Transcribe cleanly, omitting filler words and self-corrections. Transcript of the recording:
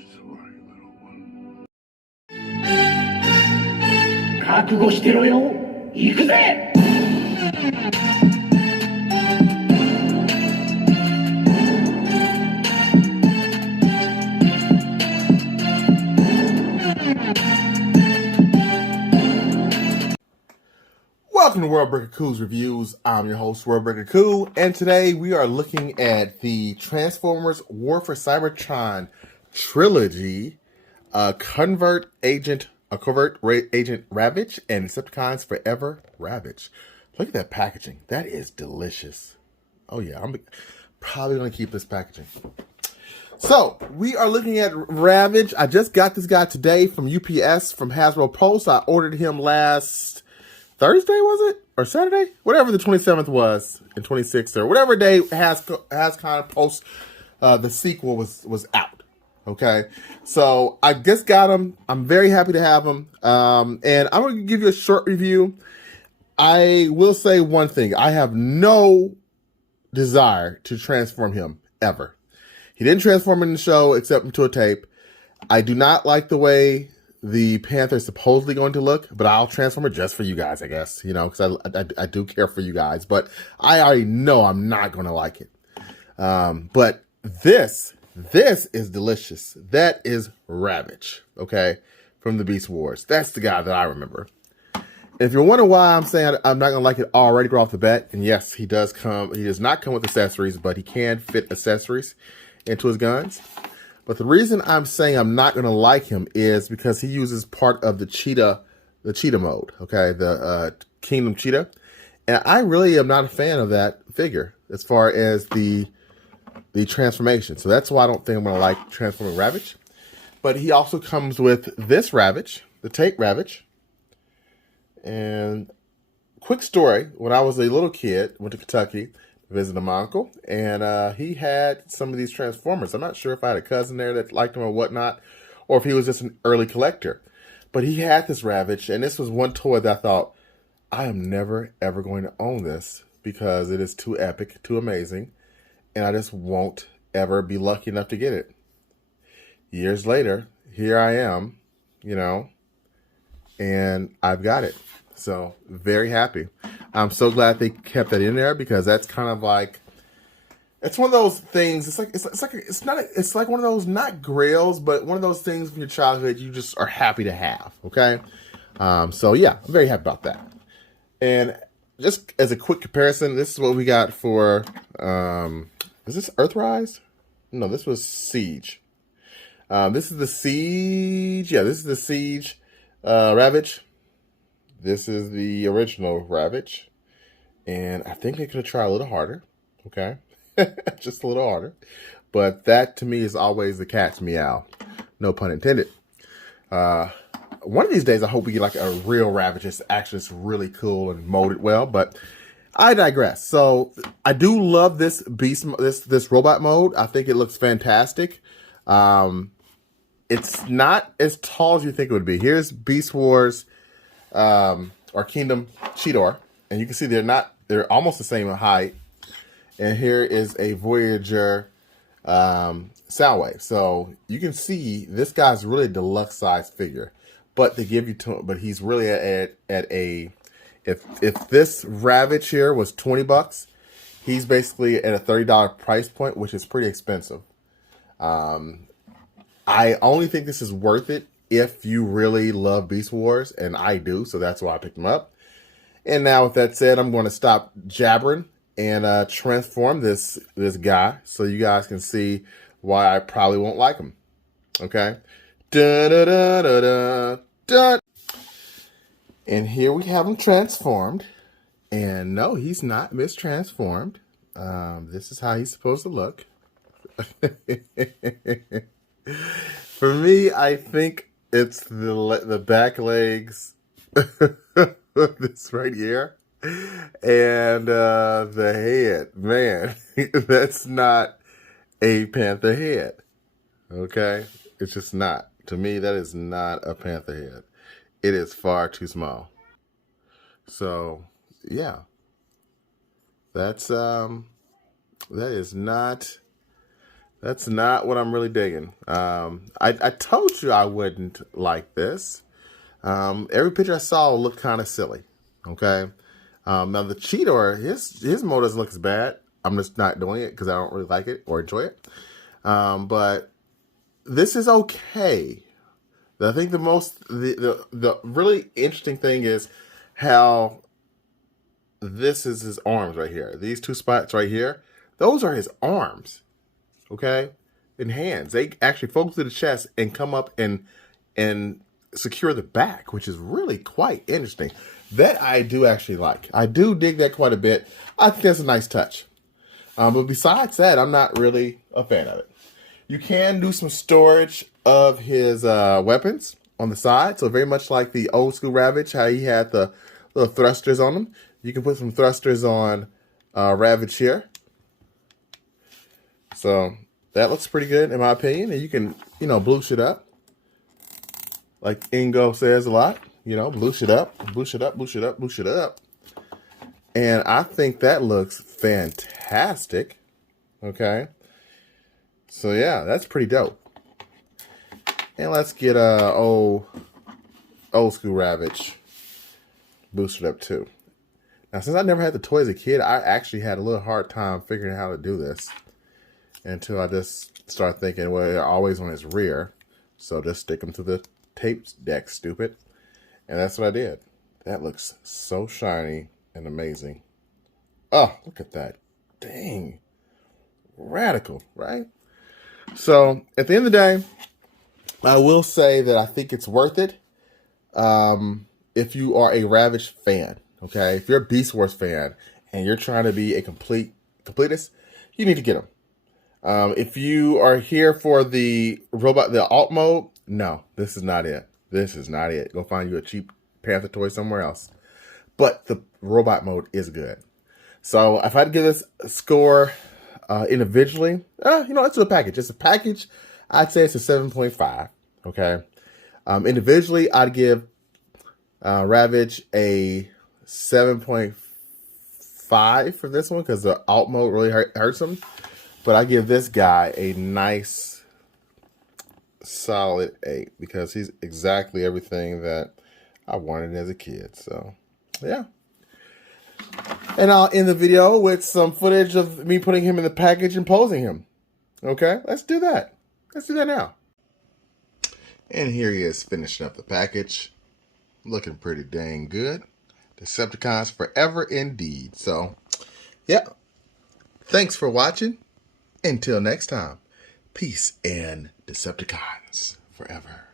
Sorry, little one. 覚悟してろよ。行くぜ。Welcome to Worldbreaker Cool's Reviews. I'm your host, Worldbreaker Cool, and today we are looking at the Transformers War for Cybertron trilogy, Covert Agent Ravage and Decepticons Forever Ravage. Look at that packaging. That is delicious. Oh yeah, I'm probably going to keep this packaging. So, we are looking at Ravage. I just got this guy today from UPS, from Hasbro Pulse. I ordered him last Thursday, was it? Or Saturday? Whatever the 27th was, and 26th, or whatever day has kind of post the sequel was out. Okay? So, I just got him. I'm very happy to have him. And I'm going to give you a short review. I will say one thing. I have no desire to transform him, ever. He didn't transform in the show, except into a tape. I do not like the way the Panther is supposedly going to look, but I'll transform it just for you guys, I guess, you know, because I do care for you guys, but I already know I'm not going to like it. But this is delicious. That is Ravage, okay, from the Beast Wars. That's the guy that I remember. If you're wondering why I'm saying I'm not going to like it already right off the bat, and yes, he does not come with accessories, but he can fit accessories into his guns. But the reason I'm saying I'm not going to like him is because he uses part of the cheetah mode, okay, the Kingdom Cheetah. And I really am not a fan of that figure as far as the transformation. So that's why I don't think I'm going to like transforming Ravage. But he also comes with this Ravage, the Tape Ravage. And quick story, when I was a little kid, went to Kentucky, visited my uncle, and he had some of these Transformers. I'm not sure if I had a cousin there that liked them or whatnot, or if he was just an early collector. But he had this Ravage, and this was one toy that I thought, I am never, ever going to own this because it is too epic, too amazing, and I just won't ever be lucky enough to get it. Years later, here I am, you know, and I've got it. So, very happy. I'm so glad they kept that in there because that's kind of like, it's one of those things. It's like one of those, not grails, but one of those things from your childhood you just are happy to have. Okay, so yeah, I'm very happy about that. And just as a quick comparison, this is what we got for. Is this Earthrise? No, this was Siege. This is the Siege. Yeah, this is the Siege Ravage. This is the original Ravage, and I think they're going to try a little harder, okay? Just a little harder. But that, to me, is always the cat's meow. No pun intended. One of these days, I hope we get like a real Ravage that's actually just really cool and molded well, but I digress. So, I do love this this robot mode. I think it looks fantastic. It's not as tall as you think it would be. Here's Beast Wars or Kingdom Cheetor, and you can see they're almost the same height. And here is a Voyager Soundwave. So you can see this guy's really a deluxe size figure, but they give you but he's really at a if this Ravage here was $20, he's basically at a $30 price point, which is pretty expensive. I only think this is worth it if you really love Beast Wars, and I do, so that's why I picked them up. And now with that said, I'm going to stop jabbering and transform this guy so you guys can see why I probably won't like him. Okay? Da-da-da-da-da-da. And here we have him transformed. And no, he's not mistransformed. This is how he's supposed to look. For me, I think it's the back legs, this right here, and the head. Man, that's not a Panther head, okay? It's just not. To me, that is not a Panther head. It is far too small. So, yeah. That is not That's not what I'm really digging. I told you I wouldn't like this. Every picture I saw looked kind of silly. Okay. Now the Cheetor, his mode doesn't look as bad. I'm just not doing it because I don't really like it or enjoy it. But this is okay. I think the really interesting thing is how this is his arms right here. These two spots right here, those are his arms. Okay, and hands. They actually focus to the chest and come up and secure the back, which is really quite interesting. That I do actually like. I do dig that quite a bit. I think that's a nice touch. But besides that, I'm not really a fan of it. You can do some storage of his weapons on the side. So very much like the old school Ravage, how he had the little thrusters on them. You can put some thrusters on Ravage here. So that looks pretty good in my opinion. And you can, blue shit up. Like Ingo says a lot, blue shit up, blue shit up, blue shit up, blue shit up. And I think that looks fantastic. Okay. So yeah, that's pretty dope. And let's get a old school Ravage boosted up too. Now, since I never had the toy as a kid, I actually had a little hard time figuring out how to do this until I just started thinking, well, they're always on his rear, so just stick them to the tape deck, stupid. And that's what I did. That looks so shiny and amazing. Oh, look at that. Dang. Radical, right? So, at the end of the day, I will say that I think it's worth it if you are a Ravage fan, okay? If you're a Beast Wars fan and you're trying to be a completist, you need to get them. If you are here for the alt mode, no, this is not it. This is not it. Go find you a cheap Panther toy somewhere else. But the robot mode is good. So if I had to give this a score individually, it's a package. It's a package. I'd say it's a 7.5. Okay. Individually, I'd give Ravage a 7.5 for this one because the alt mode really hurts him. But I give this guy a nice solid 8 because he's exactly everything that I wanted as a kid. So, yeah. And I'll end the video with some footage of me putting him in the package and posing him. Okay, let's do that. Let's do that now. And here he is finishing up the package. Looking pretty dang good. Decepticons forever indeed. So, yeah. Thanks for watching. Until next time, peace and Decepticons forever.